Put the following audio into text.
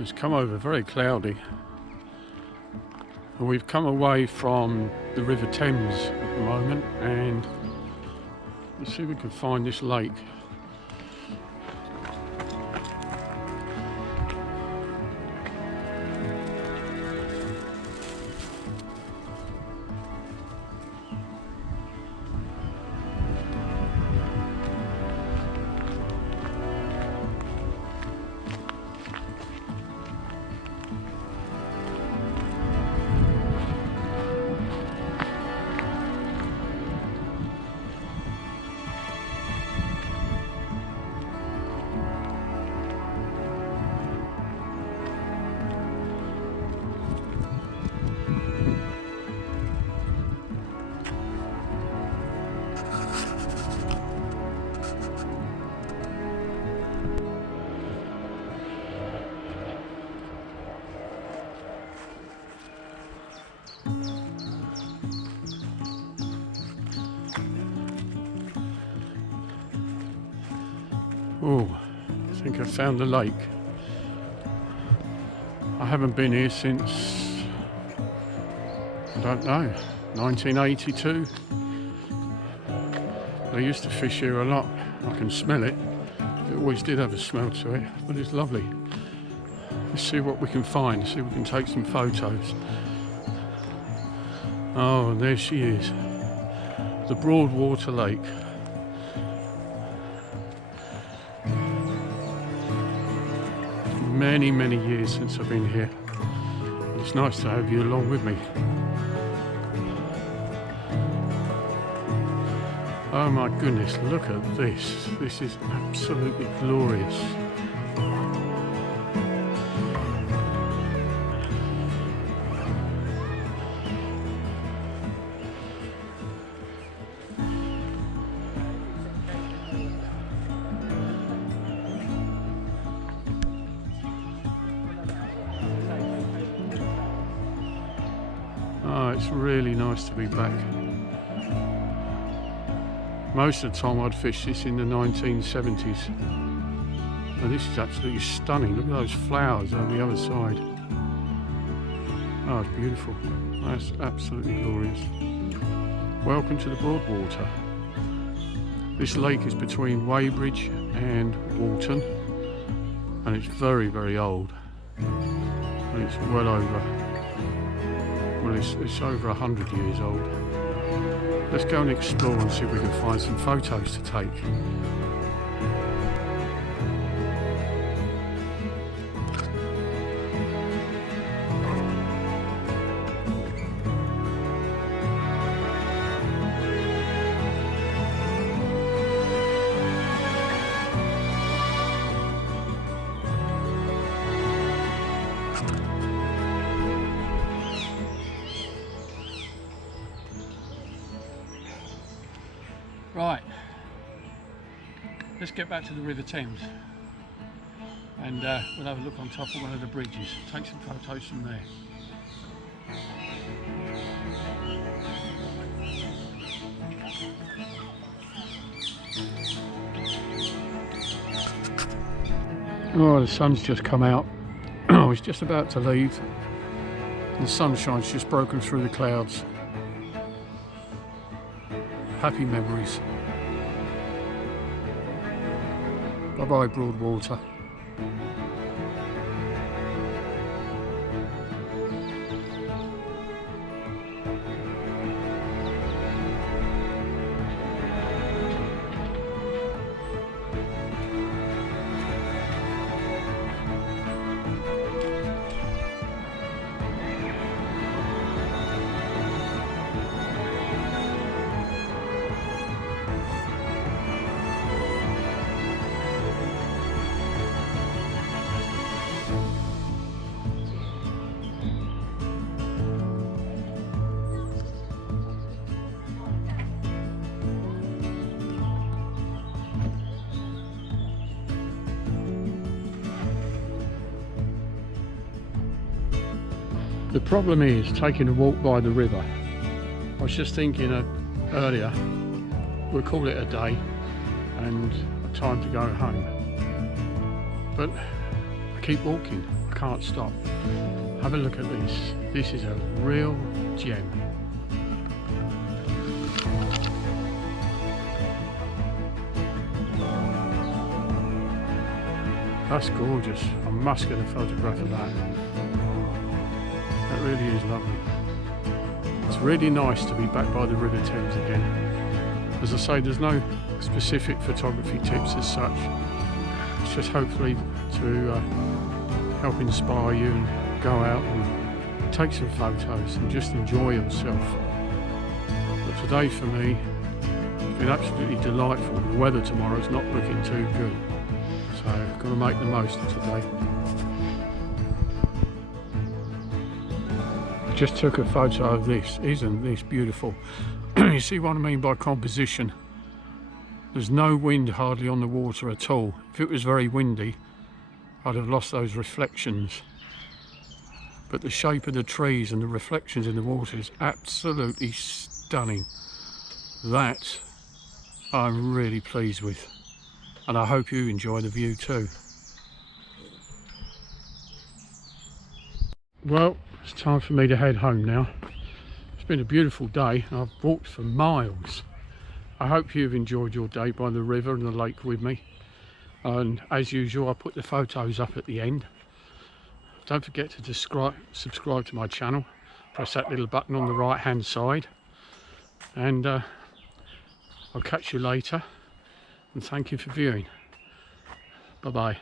It's come over very cloudy, and we've come away from the River Thames at the moment, and let's see if we can find this lake. Oh, I think I found the lake. I haven't been here since, I don't know, 1982. I used to fish here a lot. I can smell it. It always did have a smell to it, but it's lovely. Let's see what we can find, see if we can take some photos. Oh, and there she is. The Broadwater Lake. Many, many years since I've been here. It's nice to have you along with me. Oh my goodness, look at this. This is absolutely glorious. Oh, it's really nice to be back. Most of the time I'd fish this in the 1970s. And this is absolutely stunning. Look at those flowers on the other side. Oh, it's beautiful. That's absolutely glorious. Welcome to the Broadwater. This lake is between Weybridge and Walton, and it's very, very old. And it's well over, it's over 100 years old. Let's go and explore and see if we can find some photos to take. Right, let's get back to the River Thames, and we'll have a look on top of one of the bridges, take some photos from there. Oh, the sun's just come out. I was just about to leave. The sunshine's just broken through the clouds. Happy memories. Bye-bye, Broadwater. The problem is taking a walk by the river. I was just thinking earlier, we'll call it a day and time to go home. But I keep walking. I can't stop. Have a look at this. This is a real gem. That's gorgeous. I must get a photograph of that. That really is lovely. It's really nice to be back by the River Thames again. As I say, there's no specific photography tips as such. It's just hopefully to help inspire you and go out and take some photos and just enjoy yourself. But today for me, it's been absolutely delightful. The weather tomorrow's not looking too good. So I've got to make the most of today. I just took a photo of this. Isn't this beautiful? You see what I mean by composition? There's no wind hardly on the water at all. If it was very windy, I'd have lost those reflections. But the shape of the trees and the reflections in the water is absolutely stunning. That I'm really pleased with. And I hope you enjoy the view too. Well, it's time for me to head home now. It's been a beautiful day. I've walked for miles. I hope you've enjoyed your day by the river and the lake with me. And as usual, I'll put the photos up at the end. Don't forget to subscribe to my channel. Press that little button on the right hand side. And I'll catch you later. And thank you for viewing. Bye bye.